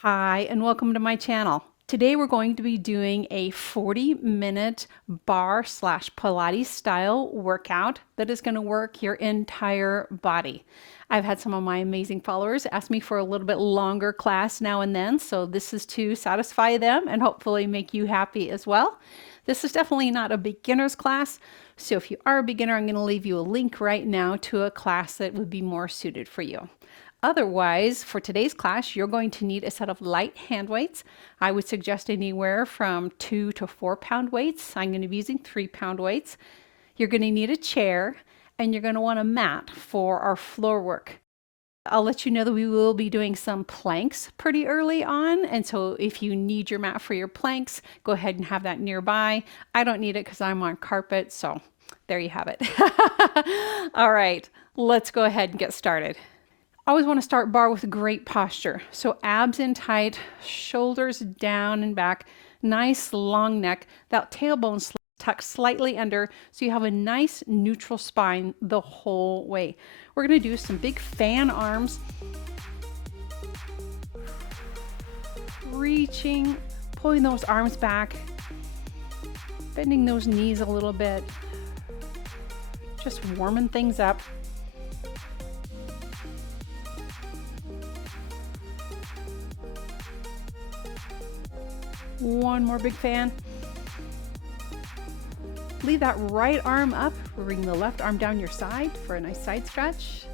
Hi, and welcome to my channel. Today we're going to be doing a 40-minute bar/Pilates style workout that is going to work your entire body. I've had some of my amazing followers ask me for a little bit longer class now and then, so this is to satisfy them and hopefully make you happy as well. This is definitely not a beginner's class, so if you are a beginner, I'm going to leave you a link right now to a class that would be more suited for you. Otherwise, for today's class, you're going to need a set of light hand weights. I would suggest anywhere from 2 to 4 pound weights. I'm going to be using 3 pound weights. You're going to need a chair and you're going to want a mat for our floor work. I'll let you know that we will be doing some planks pretty early on. And so if you need your mat for your planks, go ahead and have that nearby. I don't need it because I'm on carpet. So there you have it. All right, let's go ahead and get started. Always want to start bar with great posture. So abs in tight, shoulders down and back, nice long neck, that tailbone tucked slightly under so you have a nice neutral spine the whole way. We're going to do some big fan arms, reaching, pulling those arms back, bending those knees a little bit, just warming things up. One more big fan. Leave that right arm up. Bring the left arm down your side for a nice side stretch.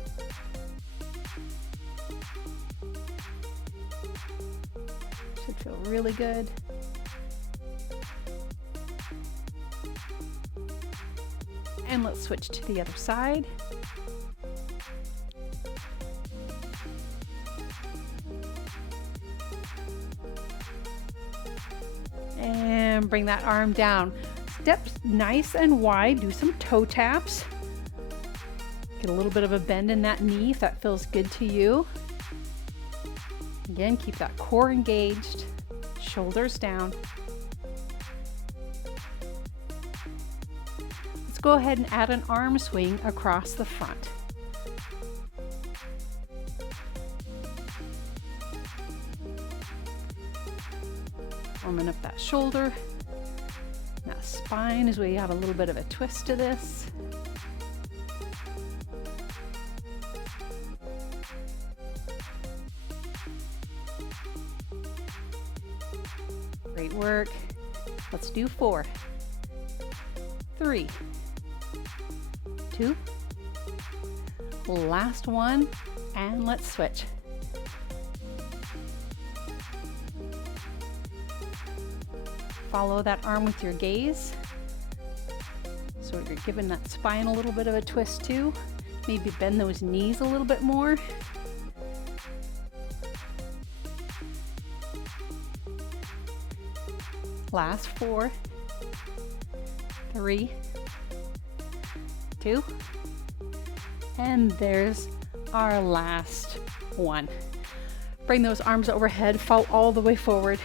Should feel really good. And let's switch to the other side. And bring that arm down. Step nice and wide. Do some toe taps. Get a little bit of a bend in that knee if that feels good to you. Again, keep that core engaged. Shoulders down. Let's go ahead and add an arm swing across the front. Warming up that shoulder. That spine as we have a little bit of a twist to this. Great work. Let's do 4, 3, 2, last one, and let's switch. Follow that arm with your gaze. So you're giving that spine a little bit of a twist too. Maybe bend those knees a little bit more. Last 4, 3, 2, and there's our last one. Bring those arms overhead, fall all the way forward.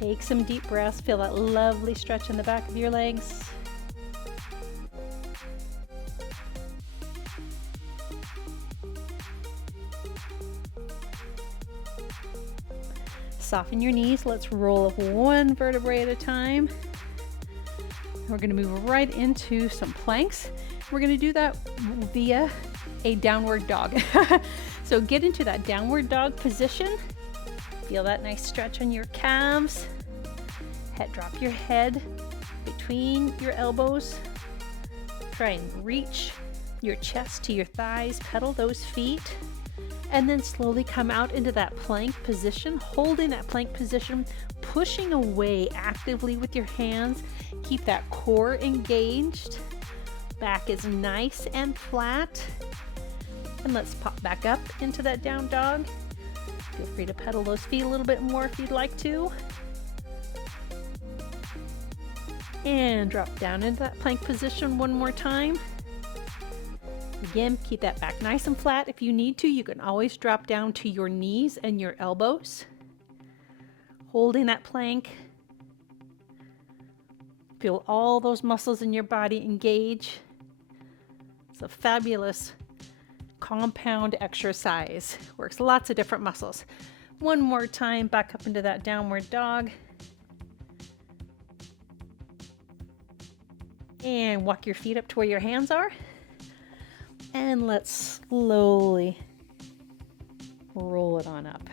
Take some deep breaths, feel that lovely stretch in the back of your legs. Soften your knees. Let's roll up one vertebrae at a time. We're going to move right into some planks. We're going to do that via a downward dog. So get into that downward dog position. Feel that nice stretch on your calves. Drop your head between your elbows. Try and reach your chest to your thighs, pedal those feet, and then slowly come out into that plank position, holding that plank position, pushing away actively with your hands. Keep that core engaged. Back is nice and flat. And let's pop back up into that down dog. Feel free to pedal those feet a little bit more if you'd like to. And drop down into that plank position one more time. Again, keep that back nice and flat. If you need to, you can always drop down to your knees and your elbows. Holding that plank. Feel all those muscles in your body engage. It's a fabulous compound exercise. Works lots of different muscles. One more time, back up into that downward dog. And walk your feet up to where your hands are. And let's slowly roll it on up.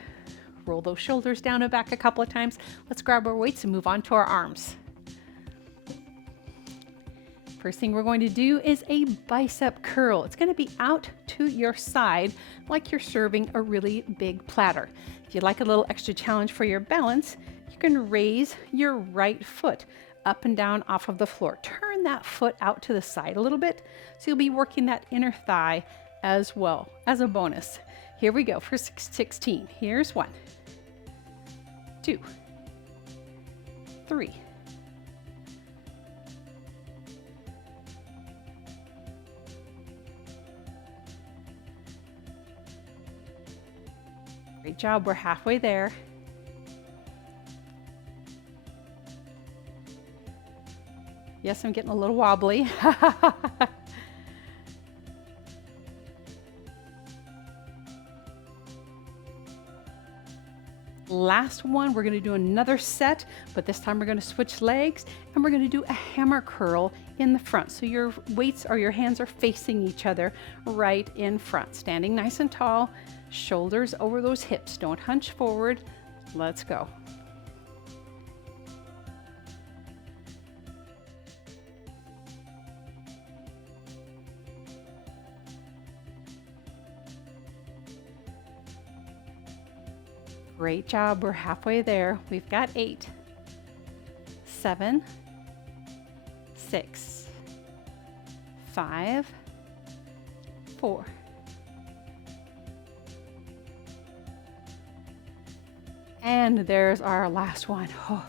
Roll those shoulders down and back a couple of times. Let's grab our weights and move on to our arms. First thing we're going to do is a bicep curl. It's going to be out to your side like you're serving a really big platter. If you'd like a little extra challenge for your balance, you can raise your right foot up and down off of the floor. Turn that foot out to the side a little bit, so you'll be working that inner thigh as well as a bonus. Here we go for 16. Here's 1, 2, 3, 4. Great job, we're halfway there. Yes, I'm getting a little wobbly. Last one, we're going to do another set, but this time we're going to switch legs and we're going to do a hammer curl in the front. So your weights or your hands are facing each other right in front. Standing nice and tall, shoulders over those hips. Don't hunch forward. Let's go. Great job, we're halfway there. We've got 8, 7, 6, 5, 4, and there's our last one. Oh,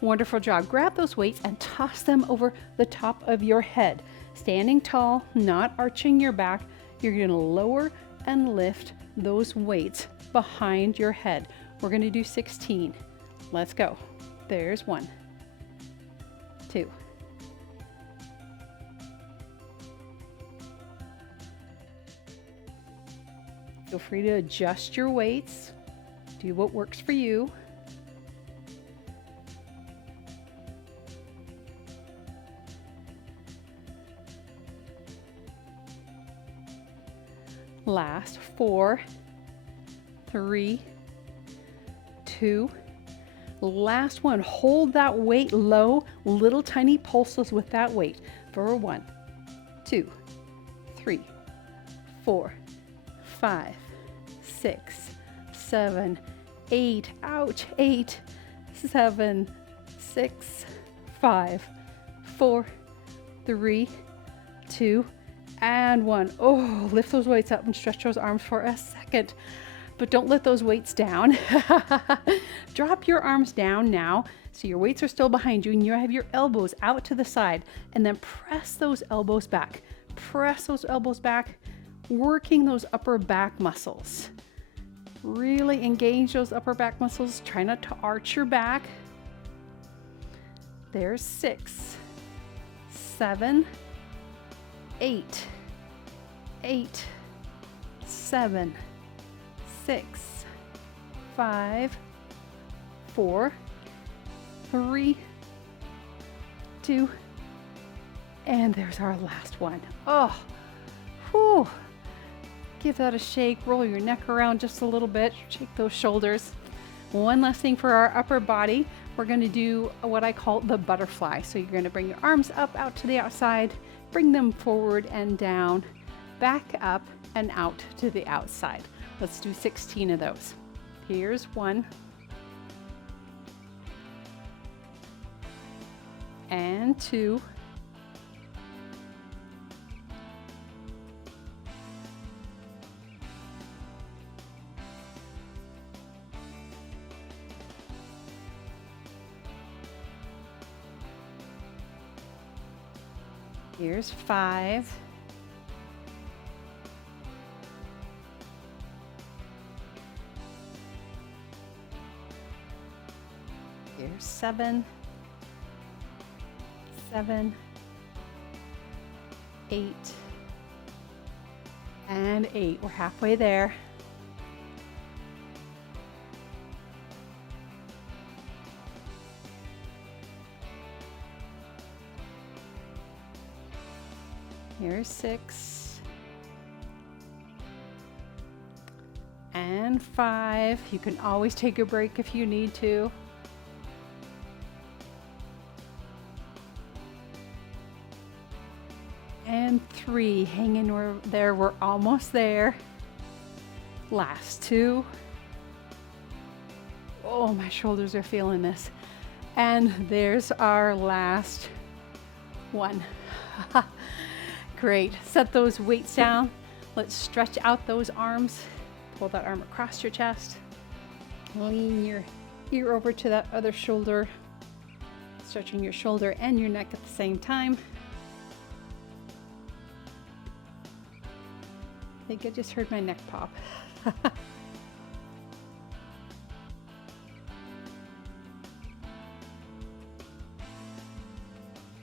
wonderful job. Grab those weights and toss them over the top of your head. Standing tall, not arching your back. You're going to lower and lift those weights behind your head. We're going to do 16. Let's go. There's 1, 2, 3. Feel free to adjust your weights. Do what works for you. Last 4, 3, 2. Last one. Hold that weight low, little tiny pulses with that weight for 1, 2, 3, 4, 5, 6, 7, 8. Ouch. 8, 7, 6, 5, 4, 3, 2, and 1. Oh, lift those weights up and stretch those arms for a second. But don't let those weights down. Drop your arms down now so your weights are still behind you and you have your elbows out to the side, and then press those elbows back. Press those elbows back, working those upper back muscles. Really engage those upper back muscles. Try not to arch your back. There's 6, 7, 8, 8, 7, 6, 5, 4, 3, 2, and there's our last one. Oh, whew. Give that a shake. Roll your neck around just a little bit. Shake those shoulders. One last thing for our upper body. We're going to do what I call the butterfly. So you're going to bring your arms up out to the outside, bring them forward and down, back up and out to the outside. Let's do 16 of those. Here's 1. And 2. Here's 5. Here's 7, 7, 8, And 8. We're halfway there. Here's 6. And 5. You can always take a break if you need to. And 3. Hang in there. We're almost there. Last 2. Oh, my shoulders are feeling this. And there's our last one. Great. Set those weights down. Let's stretch out those arms. Pull that arm across your chest. Lean your ear over to that other shoulder. Stretching your shoulder and your neck at the same time. I think I just heard my neck pop.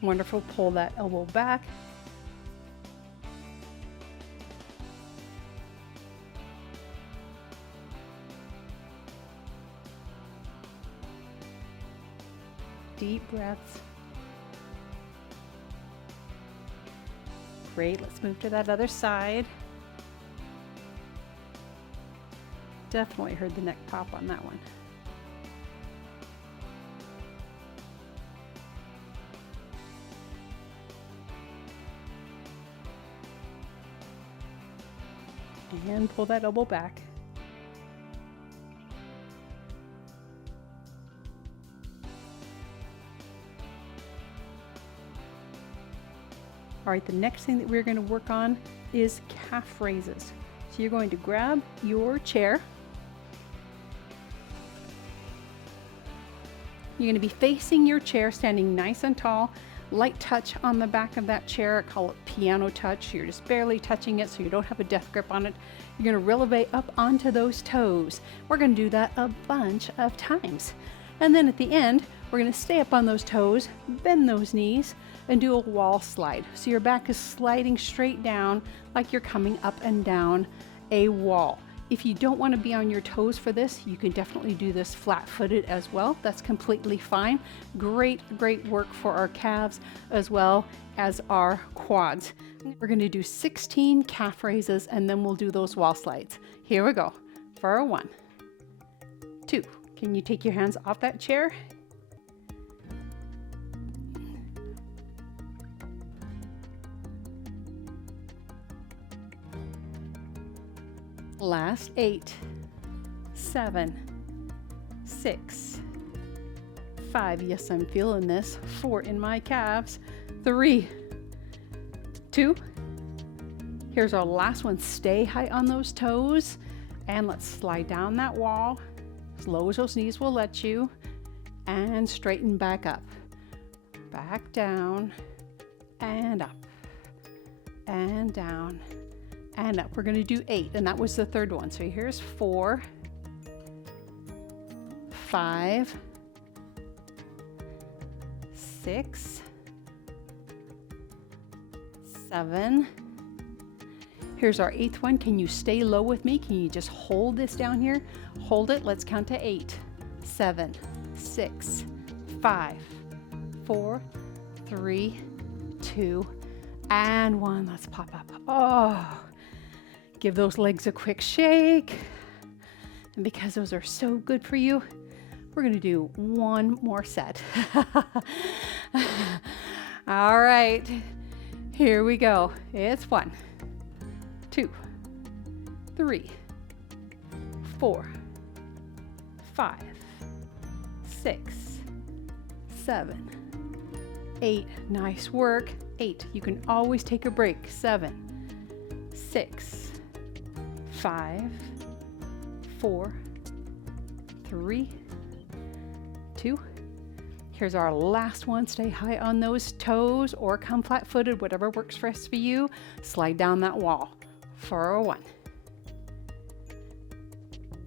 Wonderful. Pull that elbow back. Deep breaths. Great. Let's move to that other side. Definitely heard the neck pop on that one. And pull that elbow back. All right, the next thing that we're going to work on is calf raises. So you're going to grab your chair. You're going to be facing your chair, standing nice and tall. Light touch on the back of that chair. I call it piano touch. You're just barely touching it so you don't have a death grip on it. You're going to releve up onto those toes. We're going to do that a bunch of times. And then at the end, we're going to stay up on those toes, bend those knees, and do a wall slide. So your back is sliding straight down like you're coming up and down a wall. If you don't want to be on your toes for this, you can definitely do this flat-footed as well. That's completely fine. Great, great work for our calves as well as our quads. We're going to do 16 calf raises and then we'll do those wall slides. Here we go. For 1, 2. Can you take your hands off that chair? Last 8, 7, 6, 5. Yes, I'm feeling this. 4 in my calves. 3, 2. Here's our last one. Stay high on those toes. And let's slide down that wall. As low as those knees will let you. And straighten back up. Back down. And up. And down. And up. We're going to do 8, and that was the third one. So here's 4, 5, 6, 7. Here's our 8th one. Can you stay low with me? Can you just hold this down here? Hold it. Let's count to 8, 7, 6, 5, 4, 3, 2, and 1. Let's pop up. Oh. Give those legs a quick shake. And because those are so good for you, we're going to do one more set. All right, here we go. It's 1, 2, 3, 4, 5, 6, 7, 8. Nice work. 8. You can always take a break. 7, 6, 5, 4, 3, 2. Here's our last one. Stay high on those toes or come flat-footed, whatever works for you. Slide down that wall for 1,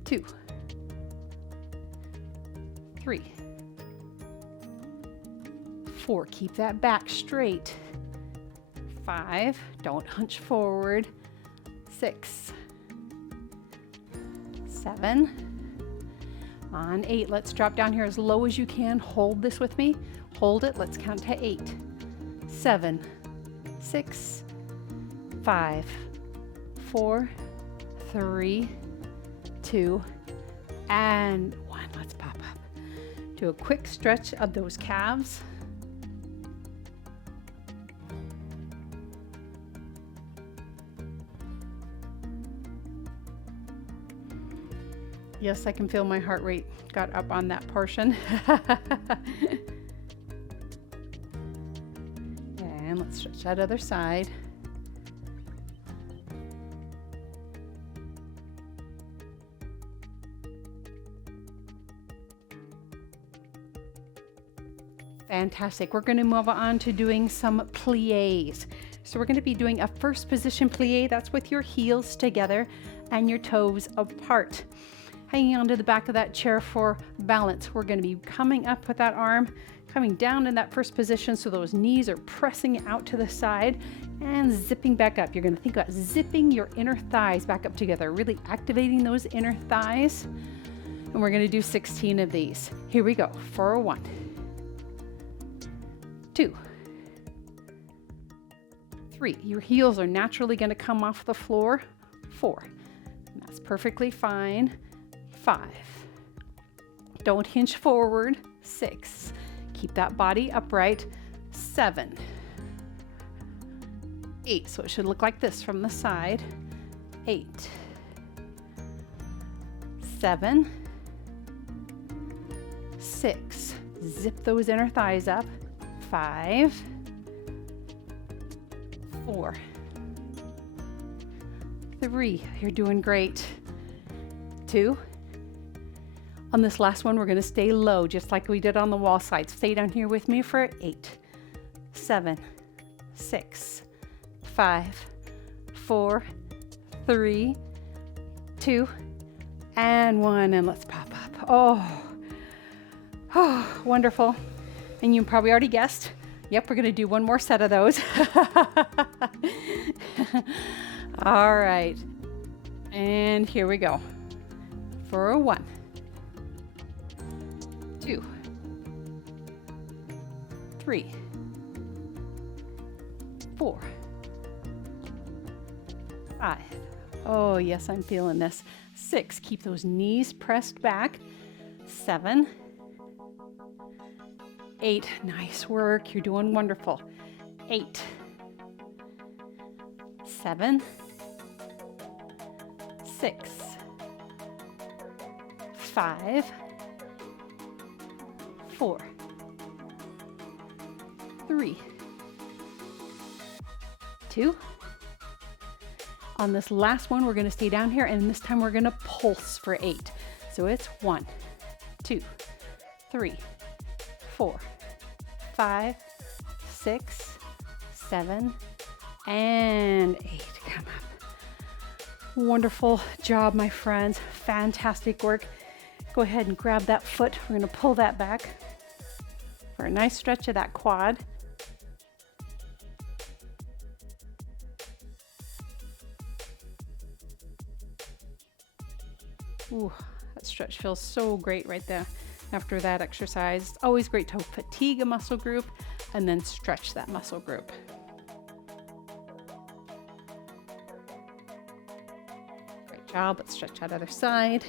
2, 3, 4. Keep that back straight. 5. Don't hunch forward. 6, 7. On 8, let's drop down here as low as you can. Hold this with me. Hold it. Let's count to 8, 7, 6, 5, 4, 3, 2, and 1. Let's pop up. Do a quick stretch of those calves. Yes, I can feel my heart rate got up on that portion. And let's stretch that other side. Fantastic. We're going to move on to doing some pliés. So we're going to be doing a first position plié. That's with your heels together and your toes apart. Hanging onto the back of that chair for balance. We're going to be coming up with that arm, coming down in that first position so those knees are pressing out to the side and zipping back up. You're going to think about zipping your inner thighs back up together, really activating those inner thighs. And we're going to do 16 of these. Here we go. For 1, 2, 3. Your heels are naturally going to come off the floor. 4. And that's perfectly fine. 5. Don't hinge forward. 6. Keep that body upright. 7. 8. So it should look like this from the side. 8. 7. 6. Zip those inner thighs up. 5. 4. 3. You're doing great. 2. On this last one, we're going to stay low, just like we did on the wall side. Stay down here with me for 8, 7, 6, 5, 4, 3, 2, and 1. And let's pop up. Oh, wonderful. And you probably already guessed. Yep, we're going to do one more set of those. All right. And here we go. For 1, 2, 3, 4, 5. Oh, yes, I'm feeling this. 6. Keep those knees pressed back. 7, 8. Nice work. You're doing wonderful. 8, 7, 6, 5, 4, 3, 2. On this last one, we're going to stay down here, and this time we're going to pulse for 8. So it's 1, 2, 3, 4, 5, 6, 7, and 8. Come up. Wonderful job, my friends. Fantastic work. Go ahead and grab that foot. We're going to pull that back for a nice stretch of that quad. Ooh, that stretch feels so great right there after that exercise. It's always great to fatigue a muscle group and then stretch that muscle group. Great job. Let's stretch that other side.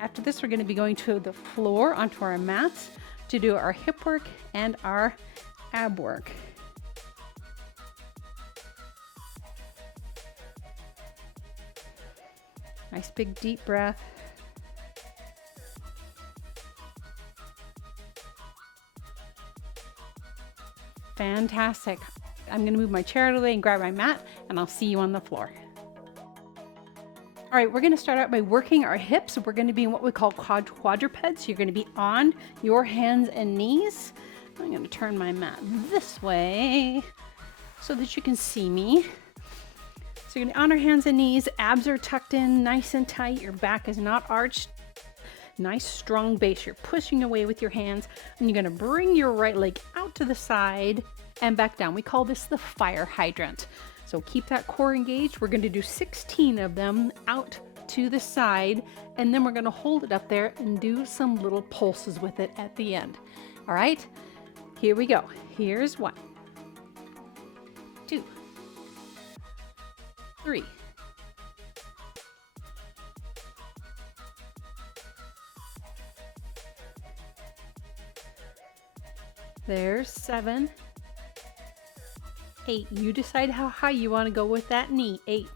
After this, we're going to be going to the floor onto our mats to do our hip work and our ab work. Nice big deep breath. Fantastic. I'm going to move my chair out of the way and grab my mat, and I'll see you on the floor. All right, we're going to start out by working our hips. We're going to be in what we call quadrupeds. You're going to be on your hands and knees. I'm going to turn my mat this way so that you can see me. So you're going to be on our hands and knees. Abs are tucked in nice and tight. Your back is not arched. Nice strong base. You're pushing away with your hands, and you're going to bring your right leg out to the side and back down. We call this the fire hydrant. So keep that core engaged. We're going to do 16 of them out to the side, and then we're going to hold it up there and do some little pulses with it at the end. All right, here we go. Here's 1, 2, 3, 7, 8. You decide how high you want to go with that knee. 8,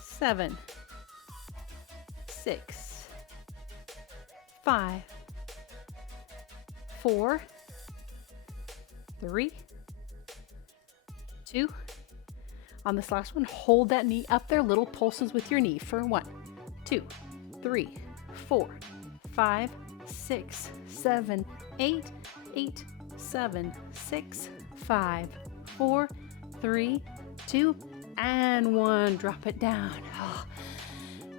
7, 6, 5, 4, 3, 2. On this last one, hold that knee up there, little pulses with your knee for 1, 2, 3, 4, 5, 6, 7, 8, 8, 7, 6, 5, 4, 3, 2, and 1. Drop it down. Oh,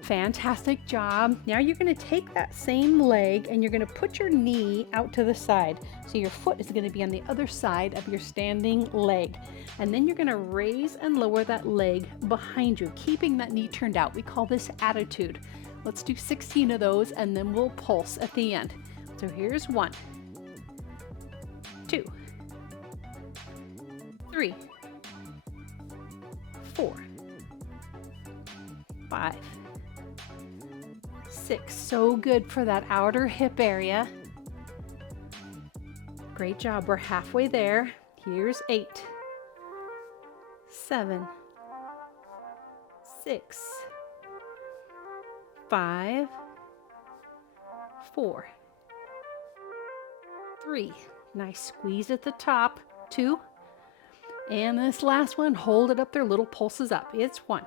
fantastic job. Now you're going to take that same leg and you're going to put your knee out to the side. So your foot is going to be on the other side of your standing leg. And then you're going to raise and lower that leg behind you, keeping that knee turned out. We call this attitude. Let's do 16 of those and then we'll pulse at the end. So here's 1, 2, 3, 4, 5, 6. So good for that outer hip area. Great job. We're halfway there. Here's 8, 7, 6, 5, 4, 3. Nice squeeze at the top. 2. And this last one, hold it up there, little pulses up. It's 1,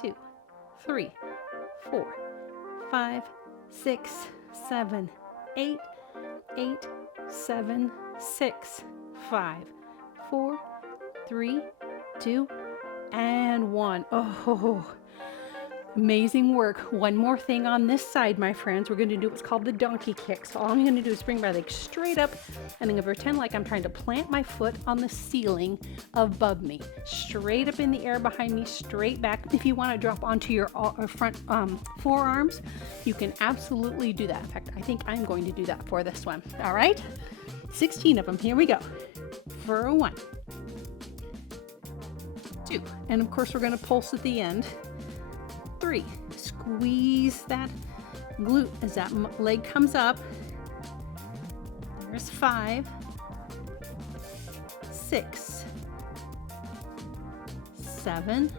2, 3, 4, 5, 6, 7, 8, 8, 7, 6, 5, 4, 3, 2, and 1. Oh, amazing work. One more thing on this side, my friends. We're going to do what's called the donkey kick. So all I'm going to do is bring my leg straight up, and I'm going to pretend like I'm trying to plant my foot on the ceiling above me. Straight up in the air behind me, straight back. If you want to drop onto your front forearms, you can absolutely do that. In fact, I think I'm going to do that for this one. All right? 16 of them. Here we go. For 1, 2. And of course, we're going to pulse at the end. 3. Squeeze that glute as that leg comes up. There's 5, 6, 7,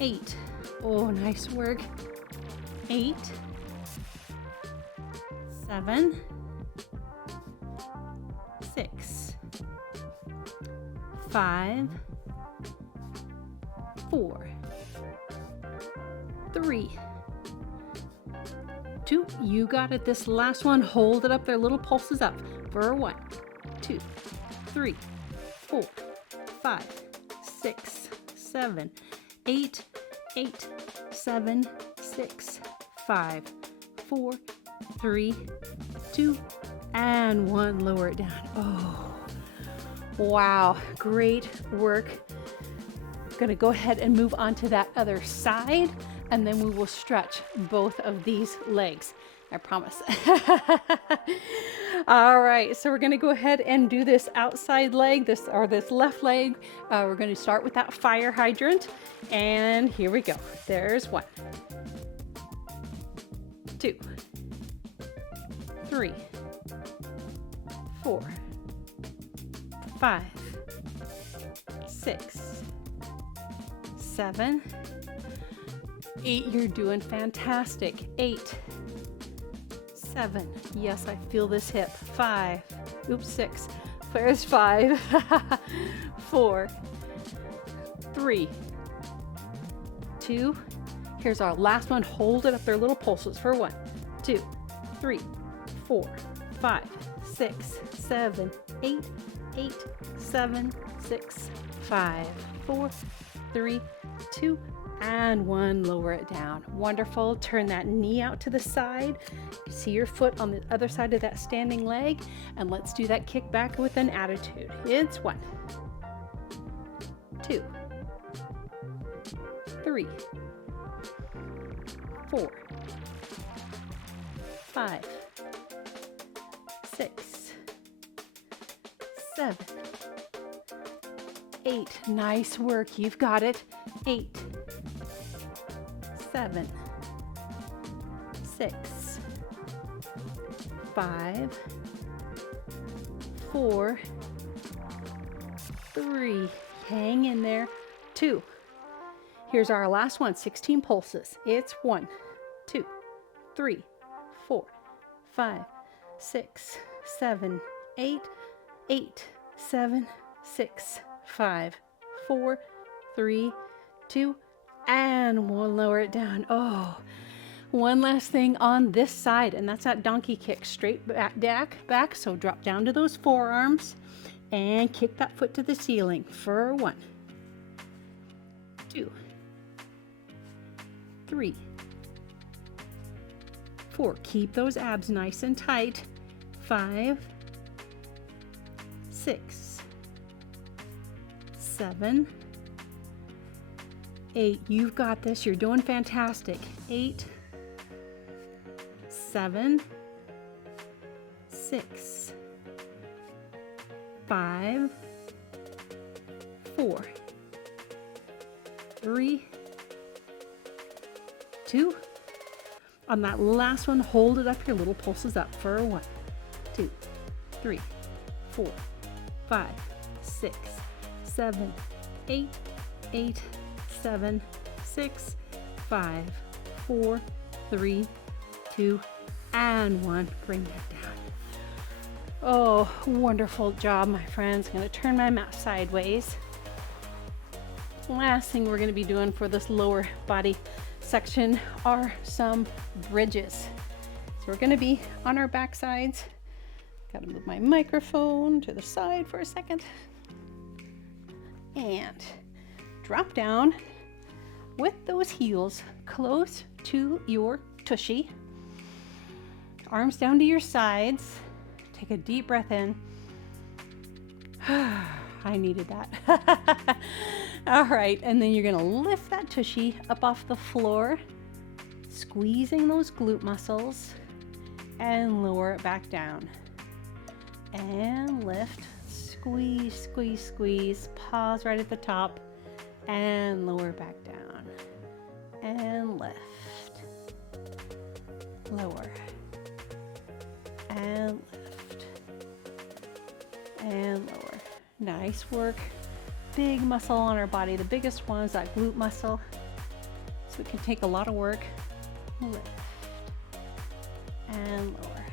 8. Oh, nice work. 8, 7, 6, 5, 4, 3, 2. You got it. This last one, hold it up there, little pulses up for 1, 2, 3, 4, 5, 6, 7, 8, 8, 7, 6, 5, 4, 3, 2, and 1. Lower it down. Oh, wow. Great work. Going to go ahead and move on to that other side, and then we will stretch both of these legs. I promise. All right, so we're going to go ahead and do this outside leg, this left leg. We're going to start with that fire hydrant, and here we go. There's 1, 2, 3, 4, 5, 6, 7, 8. You're doing fantastic. 8, 7. Yes, I feel this hip. 5. Oops, 6. There's 5. 4, 3, 2. Here's our last one. Hold it up there, little pulses for 1, 2, 3, 4, 5, 6, 7, 8, 8, 7, 6, 5, 4, 3, 2, and 1. Lower it down. Wonderful. Turn that knee out to the side. See your foot on the other side of that standing leg, and let's do that kick back with an attitude. It's 1, 2, 3, 4, 5, 6, 7, 8. Nice work. You've got it. 8, 7, 6, 5, 4, 3. Hang in there. 2. Here's our last one. 16 pulses. It's 1, 2, 3, 4, 5, 6, 7, 8, 8, 7, 6, 5, 4, 3, 2, and we'll lower it down. Oh, one last thing on this side, and that's that donkey kick, straight back. So drop down to those forearms and kick that foot to the ceiling for 1, 2, 3, 4. Keep those abs nice and tight. 5, 6, 7, 8. You've got this. You're doing fantastic. 8, 7, 6, 5, 4, 3, 2. On that last one, hold it up, your little pulses up for 1, 2, 3, 4, 5, 6, 7, 8, 8, 7, 6, 5, 4, 3, 2, and 1. Bring that down. Oh, wonderful job, my friends. I'm going to turn my mat sideways. Last thing we're going to be doing for this lower body section are some bridges. So we're going to be on our back sides. Got to move my microphone to the side for a second. And drop down with those heels close to your tushy. Arms down to your sides. Take a deep breath in. I needed that. All right, and then you're gonna lift that tushy up off the floor, squeezing those glute muscles, and lower it back down. And lift, squeeze, squeeze, squeeze. Pause right at the top, and lower back down. And lift, lower, and lift, and lower. Nice work. Big muscle on our body. The biggest one is that glute muscle. So it can take a lot of work. Lift, and lower,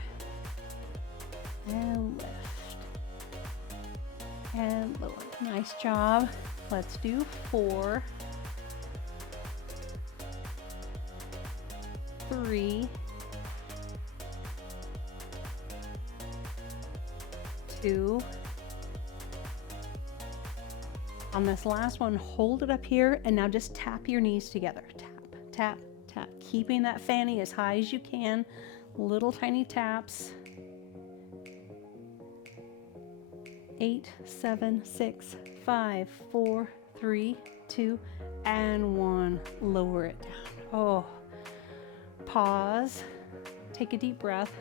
and lift, and lower. Nice job. Let's do 4, 3, 2. On this last one, hold it up here and now just tap your knees together. Tap, tap, tap. Keeping that fanny as high as you can. Little tiny taps. 8, 7, 6, 5, 4, 3, 2, and 1. Lower it down. Oh, pause. Take a deep breath.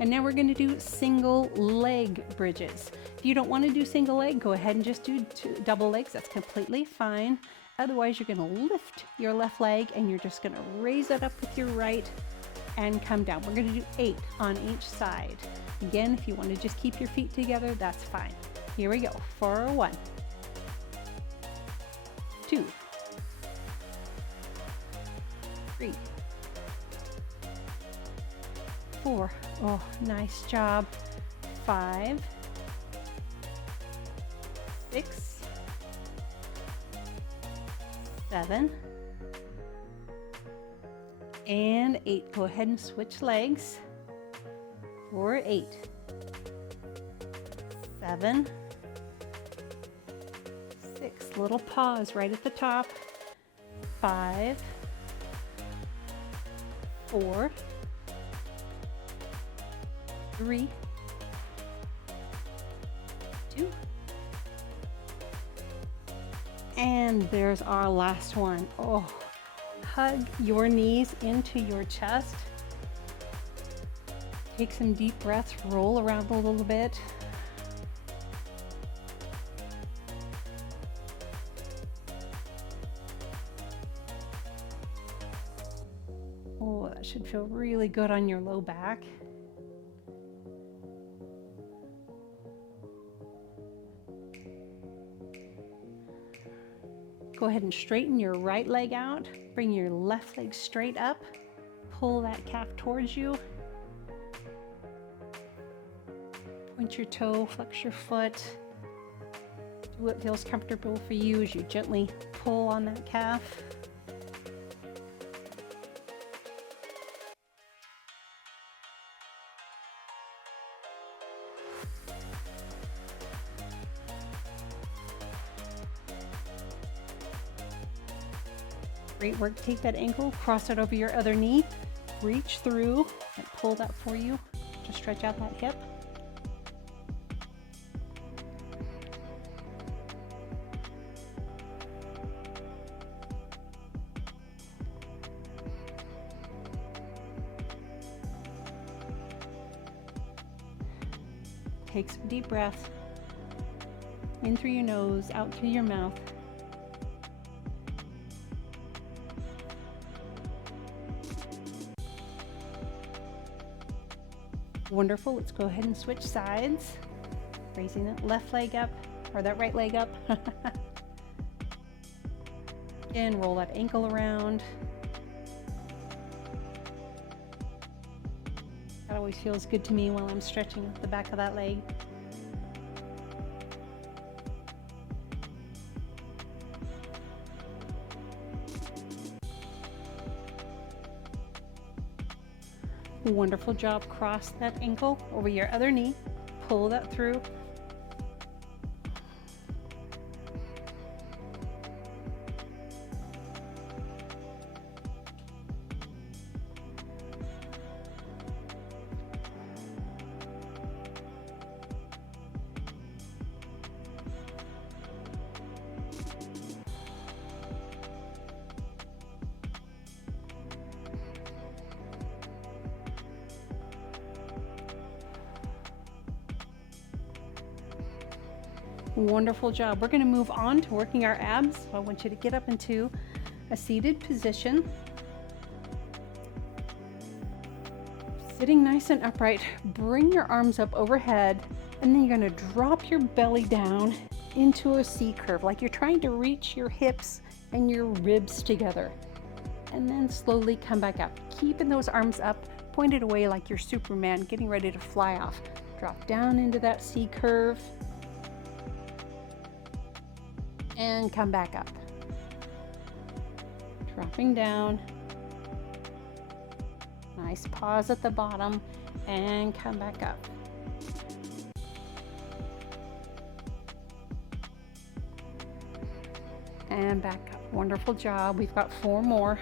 And now we're going to do single leg bridges. If you don't want to do single leg, go ahead and just do double legs. That's completely fine. Otherwise, you're going to lift your left leg and you're just going to raise it up with your right and come down. We're going to do 8 on each side. Again, if you want to just keep your feet together, that's fine. Here we go. For 1, 2, 3, 4. Oh, nice job. 5, 6, 7, and 8. Go ahead and switch legs for 8, 7, 6. Little pause right at the top. 5, 4, 3, 2, And there's our last one. Oh, hug your knees into your chest. Take some deep breaths, roll around a little bit. Oh, that should feel really good on your low back. Go ahead and straighten your right leg out. Bring your left leg straight up. Pull that calf towards you. Point your toe, flex your foot. Do what feels comfortable for you as you gently pull on that calf. Great work. Take that ankle, cross it over your other knee, reach through and pull that for you. Just stretch out that hip. Take some deep breaths. In through your nose, out through your mouth. Wonderful. Let's go ahead and switch sides. Raising that left leg up, or that right leg up. And roll that ankle around. That always feels good to me while I'm stretching the back of that leg. Wonderful job. Cross that ankle over your other knee. Pull that through. Wonderful job. We're going to move on to working our abs. So I want you to get up into a seated position. Sitting nice and upright, bring your arms up overhead, and then you're going to drop your belly down into a C curve, like you're trying to reach your hips and your ribs together. And then slowly come back up, keeping those arms up, pointed away like you're Superman, getting ready to fly off. Drop down into that C curve. And come back up. Dropping down. Nice pause at the bottom and come back up. And back up. Wonderful job. We've got 4 more.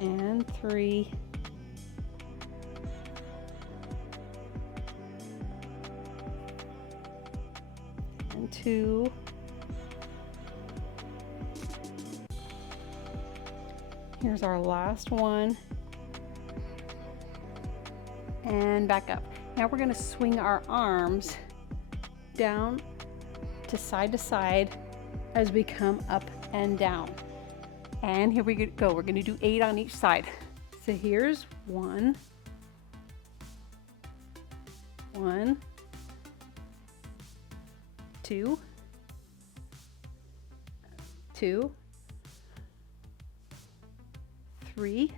And 3. And 2. Here's our last one. And back up. Now we're going to swing our arms down to side as we come up and down. And here we go. We're going to do 8 on each side. So here's 1, 1, 2, 2, 3,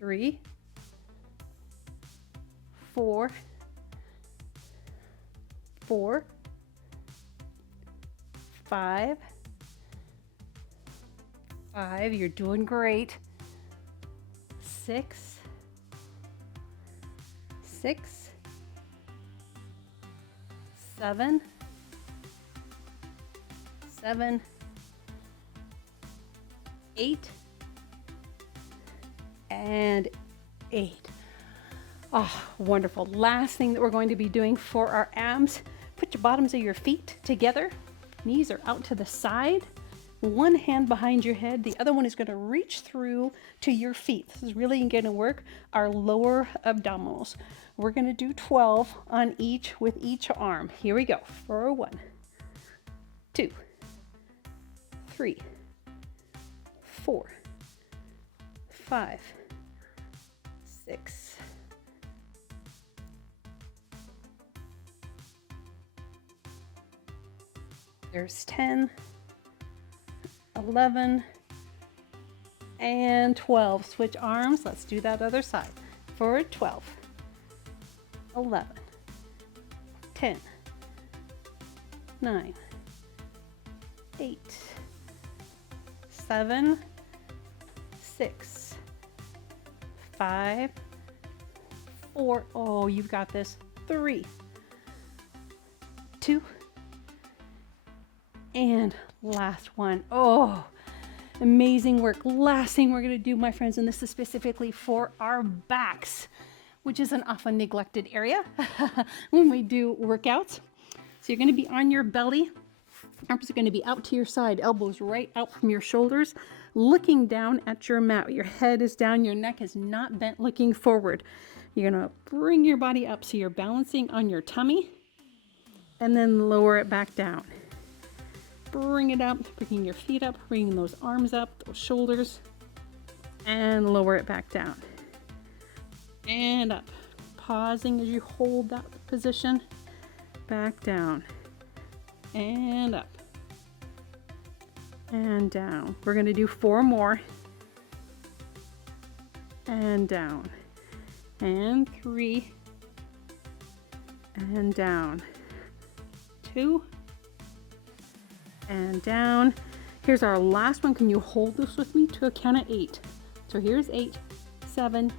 3, 4, 4, 5, 5, you're doing great. 6, 6, 7, 7, 8, and 8. Oh, wonderful. Last thing that we're going to be doing for our abs, put your bottoms of your feet together. Knees are out to the side. One hand behind your head. The other one is going to reach through to your feet. This is really going to work our lower abdominals. We're going to do 12 on each with each arm. Here we go. For 1, 2, 3, 4, 5, 6. There's 10, 11, and 12. Switch arms. Let's do that other side. For 12, 11, 10, 9, 8, 7, 6, 5, 4. Oh, you've got this. 3, 2, and last one. Oh, amazing work. Last thing we're going to do, my friends, and this is specifically for our backs, which is an often neglected area when we do workouts. So you're going to be on your belly. Arms are going to be out to your side, elbows right out from your shoulders, looking down at your mat. Your head is down, your neck is not bent, looking forward. You're going to bring your body up so you're balancing on your tummy, and then lower it back down. Bring it up, bringing your feet up, bringing those arms up, those shoulders, and lower it back down. And up. Pausing as you hold that position. Back down. And up. And down. We're going to do 4 more. And down. And 3. And down. 2. And down. Here's our last one. Can you hold this with me to a count of 8? So here's 8, 7,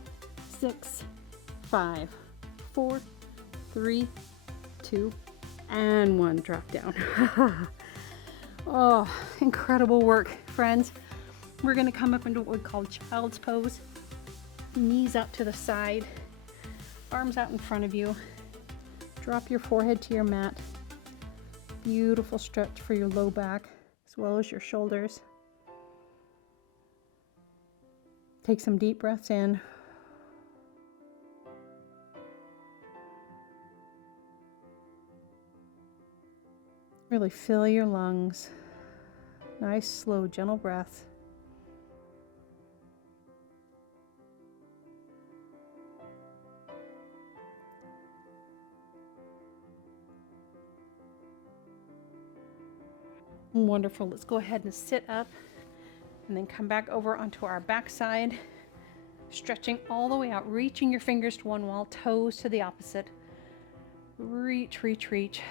6, 5, 4, 3, 2, and 1. Drop down. Oh, incredible work, friends. We're going to come up into what we call child's pose. Knees out to the side, arms out in front of you. Drop your forehead to your mat. Beautiful stretch for your low back as well as your shoulders. Take some deep breaths in. Really fill your lungs. Nice, slow, gentle breath. Wonderful. Let's go ahead and sit up and then come back over onto our back side, stretching all the way out, reaching your fingers to one wall, toes to the opposite. Reach, reach, reach.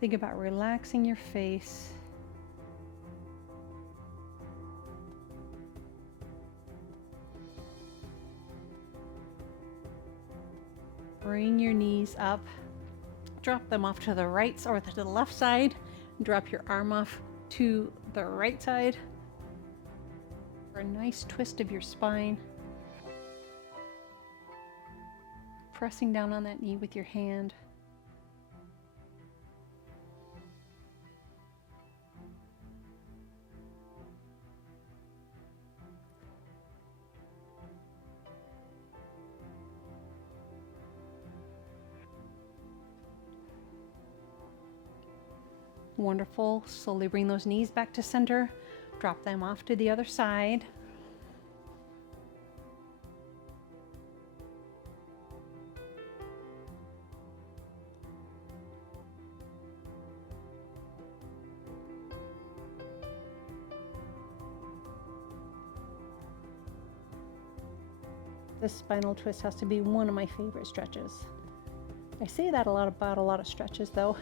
Think about relaxing your face. Bring your knees up. Drop them off to the right or to the left side. Drop your arm off to the right side for a nice twist of your spine. Pressing down on that knee with your hand. Wonderful. Slowly bring those knees back to center. Drop them off to the other side. This spinal twist has to be one of my favorite stretches. I say that a lot about a lot of stretches though.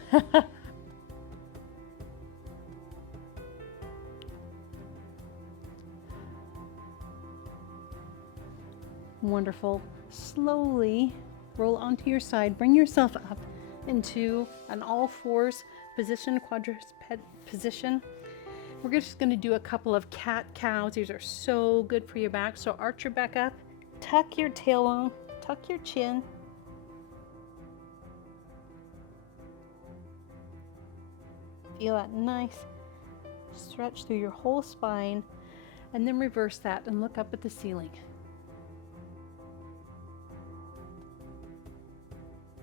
Wonderful. Slowly roll onto your side. Bring yourself up into an all fours position, quadruped position. We're just going to do a couple of cat cows. These are so good for your back. So arch your back up, tuck your tailbone, tuck your chin. Feel that nice stretch through your whole spine, and then reverse that and look up at the ceiling.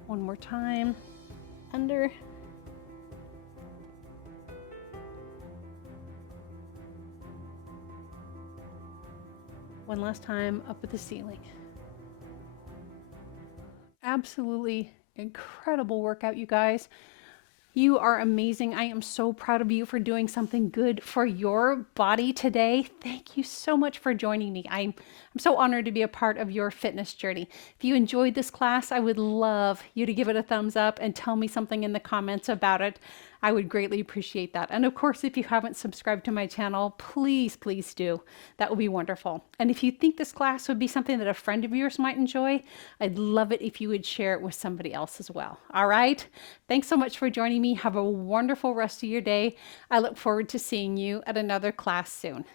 One more time, under. One last time, up at the ceiling. Absolutely incredible workout, you guys. You are amazing. I am so proud of you for doing something good for your body today. Thank you so much for joining me. I'm so honored to be a part of your fitness journey. If you enjoyed this class, I would love you to give it a thumbs up and tell me something in the comments about it. I would greatly appreciate that. And of course, if you haven't subscribed to my channel, please do. That would be wonderful. And if you think this class would be something that a friend of yours might enjoy, I'd love it if you would share it with somebody else as well. All right? Thanks so much for joining me. Have a wonderful rest of your day. I look forward to seeing you at another class soon.